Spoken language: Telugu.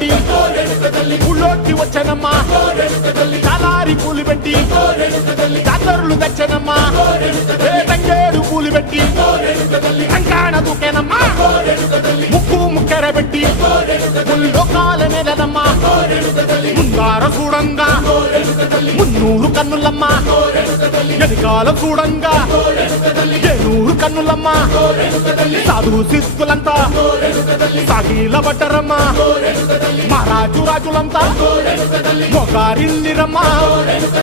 పెట్టి ఊళ్ళోకి వచ్చానమ్మా చాలారి పూలు పెట్టి జాతరులు తెచ్చానమ్మా తంగేడు పూలు పెట్టి కంకాణ దూకేనమ్మా ముక్కు ముక్కెర పెట్టి ముల్లోకాల నెలనమ్మా ముందార చూడంగా మున్నూరు కన్నులమ్మా వెనకాల చూడంగా ఏనూరు కన్నులమ్మా సాధు శిస్తులంతా సాగిల పడ్డరమ్మా మహారాజు రాజులంతా మొగారిల్లిరమ్మా